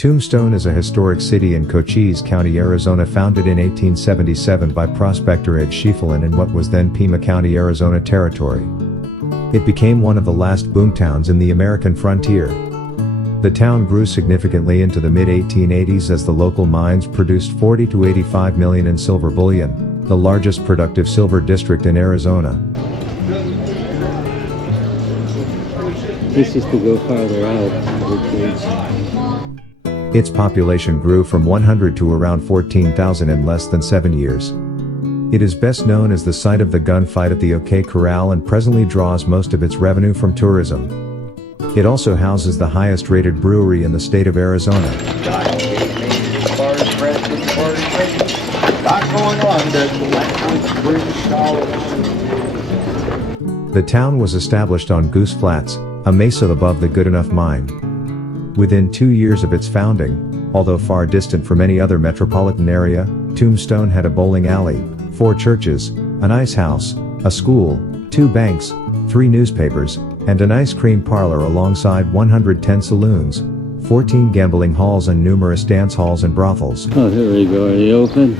Tombstone is a historic city in Cochise County, Arizona, founded in 1877 by prospector Ed Schieffelin in what was then Pima County, Arizona Territory. It became one of the last boomtowns in the American frontier. The town grew significantly into the mid-1880s as the local mines produced 40 to 85 million in silver bullion, the largest productive silver district in Arizona. This is to go farther out. Its population grew from 100 to around 14,000 in less than 7 years. It is best known as the site of the gunfight at the OK Corral and presently draws most of its revenue from tourism. It also houses the highest-rated brewery in the state of Arizona. The town was established on Goose Flats, a mesa above the Goodenough mine. Within 2 years of its founding, although far distant from any other metropolitan area, Tombstone had a bowling alley, 4 churches, an ice house, a school, 2 banks, 3 newspapers, and an ice cream parlor alongside 110 saloons, 14 gambling halls and numerous dance halls and brothels. Oh, here we go. Are they open?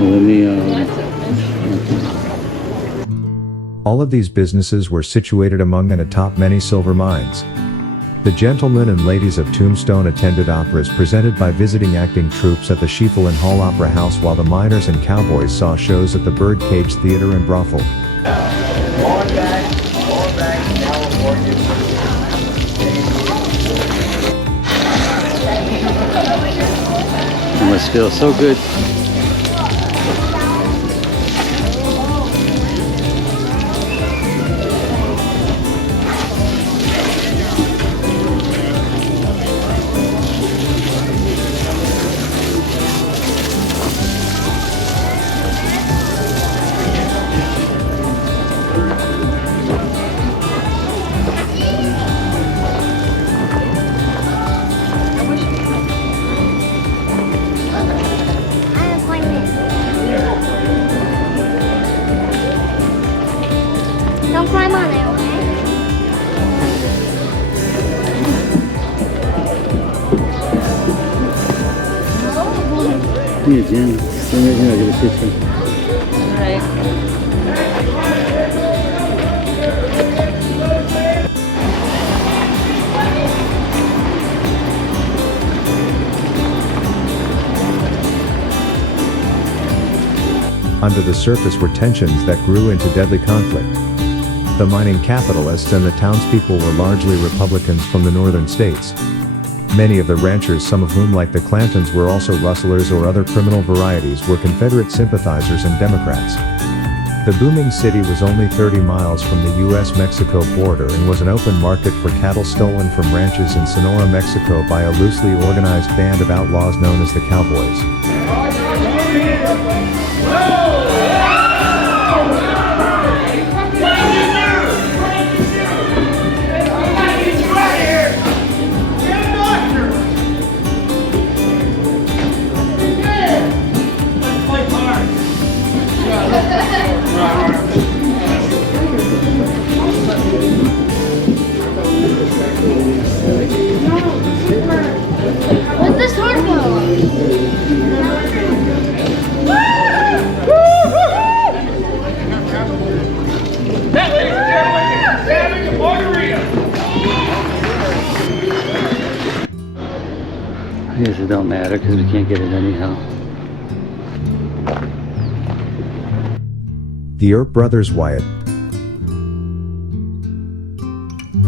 Let me, All of these businesses were situated among and atop many silver mines. The gentlemen and ladies of Tombstone attended operas presented by visiting acting troupes at the Schieffelin Hall Opera House, while the miners and cowboys saw shows at the Birdcage Theater and Brothel. Going back to California. it must feel so good. Don't climb on there, okay? Here, Jen. Stand right here. I'll get a picture. Under the surface were tensions that grew into deadly conflict. The mining capitalists and the townspeople were largely Republicans from the northern states. Many of the ranchers, some of whom like the Clantons were also rustlers or other criminal varieties, were Confederate sympathizers and Democrats. The booming city was only 30 miles from the U.S.-Mexico border and was an open market for cattle stolen from ranches in Sonora, Mexico by a loosely organized band of outlaws known as the Cowboys. What's this horn go? That, ladies and gentlemen, is having a margarita. I guess it don't matter because we can't get it anyhow. The Earp brothers Wyatt,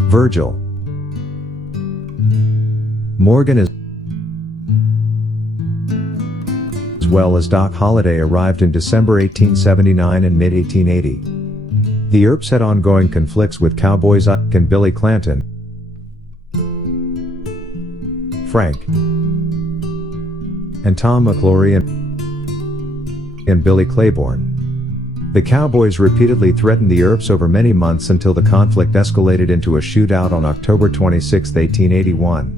Virgil, Morgan as well as Doc Holliday arrived in December 1879 and mid-1880. The Earps had ongoing conflicts with cowboys Ike and Billy Clanton, Frank and Tom McClory and Billy Claiborne. The Cowboys repeatedly threatened the Earps over many months until the conflict escalated into a shootout on October 26, 1881.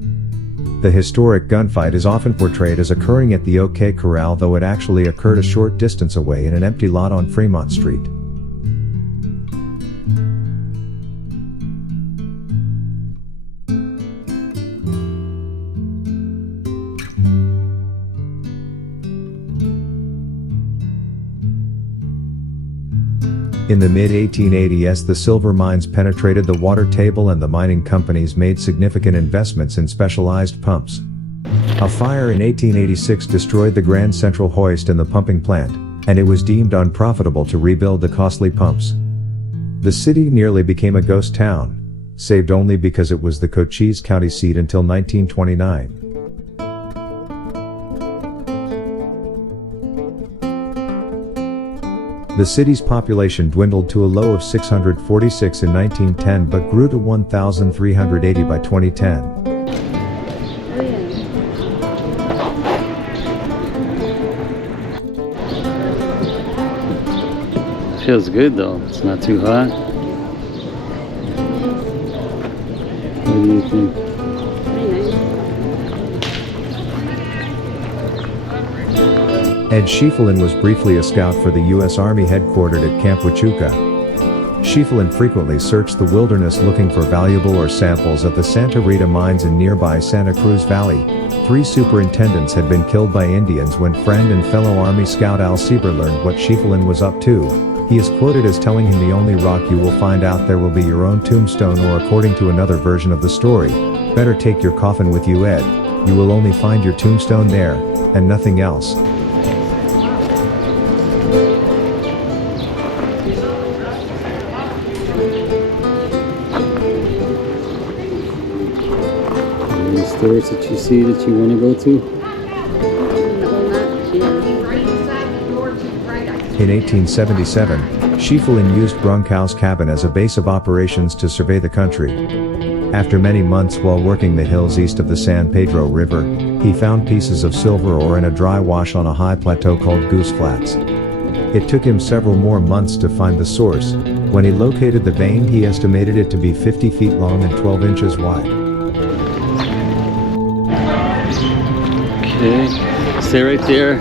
The historic gunfight is often portrayed as occurring at the OK Corral, though it actually occurred a short distance away in an empty lot on Fremont Street. In the mid-1880s, the silver mines penetrated the water table and the mining companies made significant investments in specialized pumps. A fire in 1886 destroyed the Grand Central hoist and the pumping plant, and it was deemed unprofitable to rebuild the costly pumps. The city nearly became a ghost town, saved only because it was the Cochise County seat until 1929. The city's population dwindled to a low of 646 in 1910 but grew to 1,380 by 2010. Feels good though. It's not too hot. What do you think? Ed Schieffelin was briefly a scout for the U.S. Army headquartered at Camp Huachuca. Schieffelin frequently searched the wilderness looking for valuable ore samples at the Santa Rita mines in nearby Santa Cruz Valley. 3 superintendents had been killed by Indians when friend and fellow Army scout Al Sieber learned what Schieffelin was up to. He is quoted as telling him, "The only rock you will find out there will be your own tombstone," or according to another version of the story, "Better take your coffin with you, Ed. You will only find your tombstone there, and nothing else." Any stores that you see that you want to go to? In 1877, Schieffelin used Brunkhaus cabin as a base of operations to survey the country. After many months while working the hills east of the San Pedro River, he found pieces of silver ore in a dry wash on a high plateau called Goose Flats. It took him several more months to find the source. When he located the vein, he estimated it to be 50 feet long and 12 inches wide. Okay, stay right there.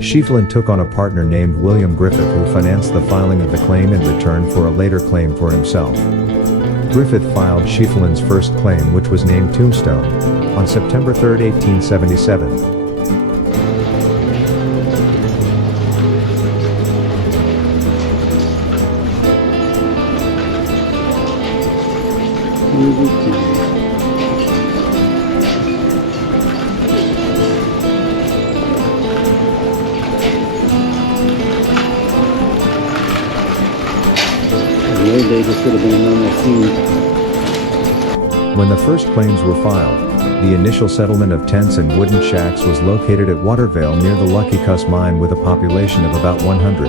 Schieffelin took on a partner named William Griffith, who financed the filing of the claim in return for a later claim for himself. Griffith filed Schieffelin's first claim, which was named Tombstone, on September 3, 1877. They just would have been a normal scene. When the first claims were filed, the initial settlement of tents and wooden shacks was located at Watervale near the Lucky Cuss mine with a population of about 100.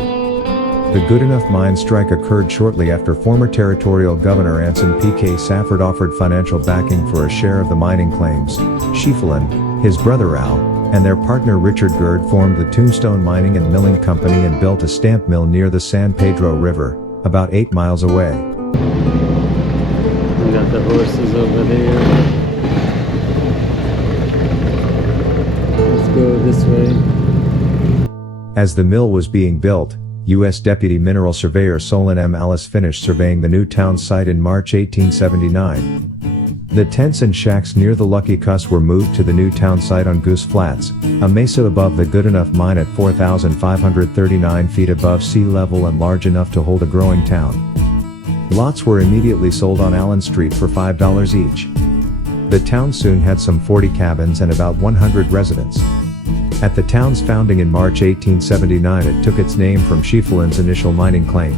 The Goodenough mine strike occurred shortly after former Territorial Governor Anson P.K. Safford offered financial backing for a share of the mining claims. Schieffelin, his brother Al, and their partner Richard Gerd formed the Tombstone Mining and Milling Company and built a stamp mill near the San Pedro River, about 8 miles away. We got the horses over there. Let's go this way. As the mill was being built, U.S. Deputy Mineral Surveyor Solon M. Alice finished surveying the new town site in March 1879. The tents and shacks near the Lucky Cuss were moved to the new town site on Goose Flats, a mesa above the Goodenough mine at 4,539 feet above sea level and large enough to hold a growing town. Lots were immediately sold on Allen Street for $5 each. The town soon had some 40 cabins and about 100 residents. At the town's founding in March 1879, it took its name from Schieffelin's initial mining claim.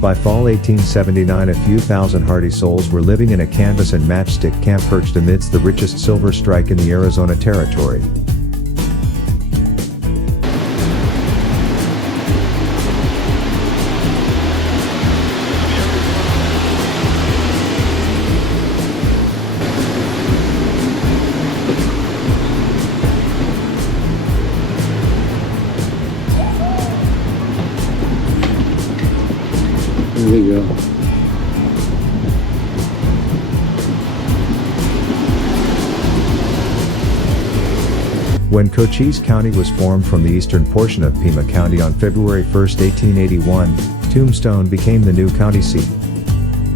By fall 1879, a few thousand hardy souls were living in a canvas and matchstick camp perched amidst the richest silver strike in the Arizona Territory. Here we go. When Cochise County was formed from the eastern portion of Pima County on February 1, 1881, Tombstone became the new county seat.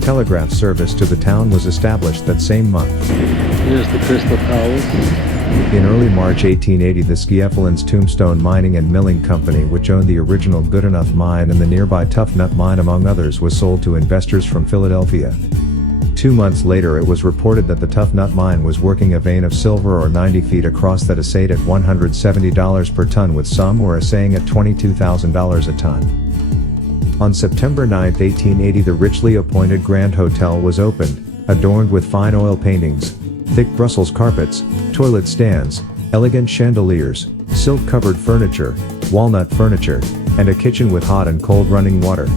Telegraph service to the town was established that same month. Here's the Crystal Palace. In early March 1880, the Schieffelins Tombstone Mining and Milling Company, which owned the original Goodenough Mine and the nearby Tough Nut Mine among others, was sold to investors from Philadelphia. 2 months later, it was reported that the Tough Nut Mine was working a vein of silver ore 90 feet across that assayed at $170 per ton, with some ore assaying at $22,000 a ton. On September 9, 1880, the richly appointed Grand Hotel was opened, adorned with fine oil paintings, thick Brussels carpets, toilet stands, elegant chandeliers, silk-covered furniture, walnut furniture, and a kitchen with hot and cold running water.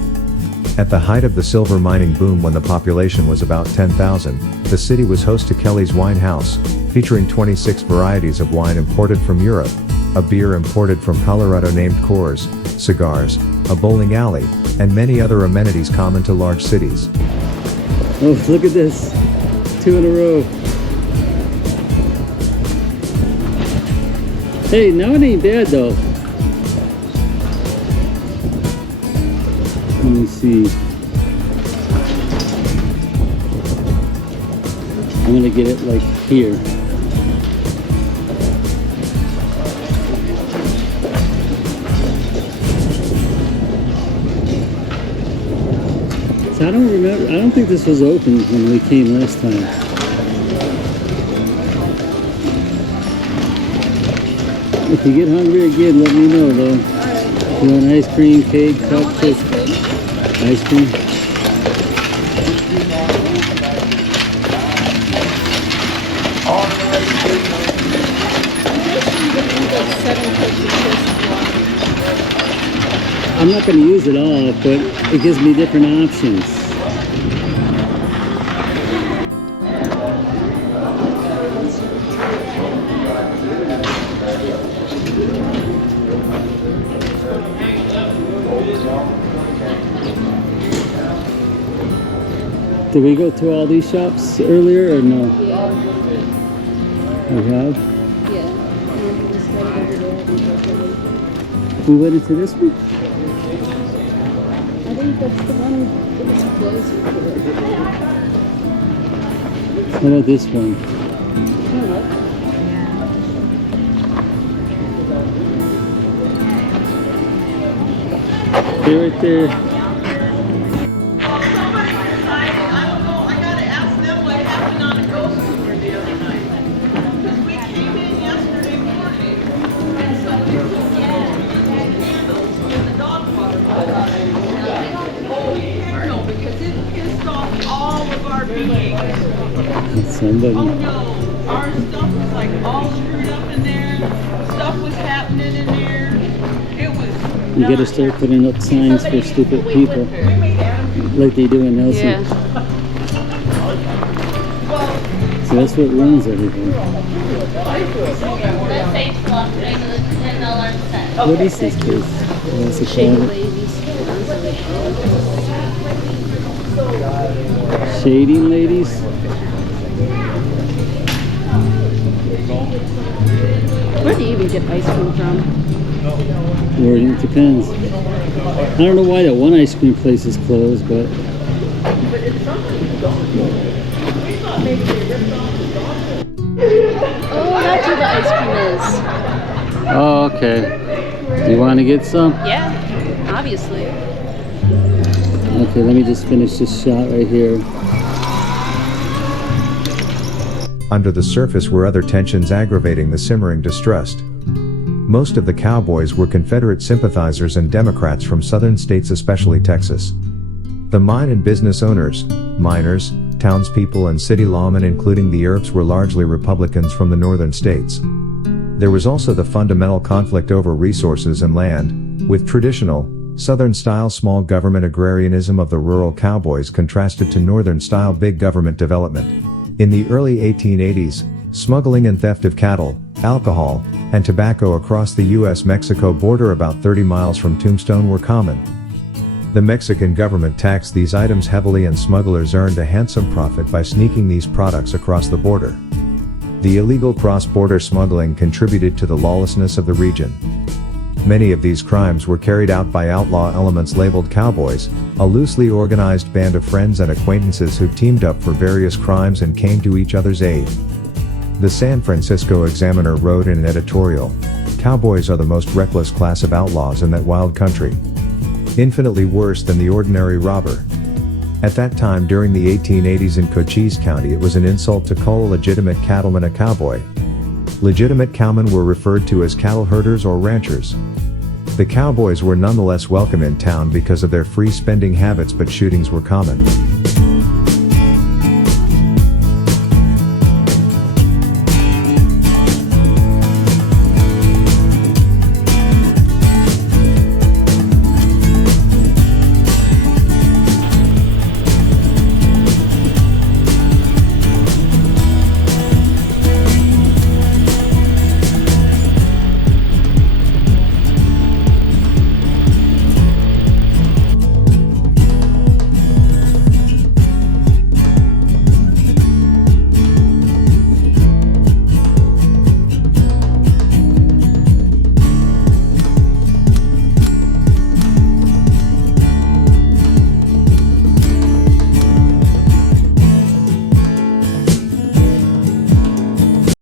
At the height of the silver mining boom, when the population was about 10,000, the city was host to Kelly's Wine House, featuring 26 varieties of wine imported from Europe, a beer imported from Colorado named Coors, cigars, a bowling alley, and many other amenities common to large cities. Oh, look at this. 2 in a row. Hey, now it ain't bad though. Let me see. I'm gonna get it like here. So I don't remember, I don't think this was open when we came last time. If you get hungry again, let me know though. You want ice cream, cake, cupcake? Ice cream? I'm not going to use it all, but it gives me different options. Did we go to all these shops earlier or no? Yeah. We have? Yeah. We started over there. We went into this one? I think that's the one that was closer to it. How about this one? They're right there. Somebody. Oh no, our stuff was like all screwed up in there. Stuff was happening in there. It was. You gotta start putting up signs for stupid people, like they do in Nelson. Yeah. So that's what ruins everything. What is this place? What's it Shady called? ladies. Shading ladies? Where do you even get ice cream from? Or it depends. I don't know why that one ice cream place is closed, but Oh, that's where the ice cream is. oh, okay. Do you want to get some? Yeah, obviously. Okay, let me just finish this shot right here. Under the surface were other tensions aggravating the simmering distrust. Most of the cowboys were Confederate sympathizers and Democrats from southern states, especially Texas. The mine and business owners, miners, townspeople and city lawmen, including the Earps, were largely Republicans from the northern states. There was also the fundamental conflict over resources and land, with traditional, Southern-style small government agrarianism of the rural cowboys contrasted to Northern-style big government development. In the early 1880s, smuggling and theft of cattle, alcohol, and tobacco across the U.S.-Mexico border about 30 miles from Tombstone were common. The Mexican government taxed these items heavily, and smugglers earned a handsome profit by sneaking these products across the border. The illegal cross-border smuggling contributed to the lawlessness of the region. Many of these crimes were carried out by outlaw elements labeled cowboys, a loosely organized band of friends and acquaintances who teamed up for various crimes and came to each other's aid. The San Francisco Examiner wrote in an editorial, "Cowboys are the most reckless class of outlaws in that wild country. Infinitely worse than the ordinary robber." At that time during the 1880s in Cochise County, it was an insult to call a legitimate cattleman a cowboy. Legitimate cowmen were referred to as cattle herders or ranchers. The cowboys were nonetheless welcome in town because of their free spending habits, but shootings were common.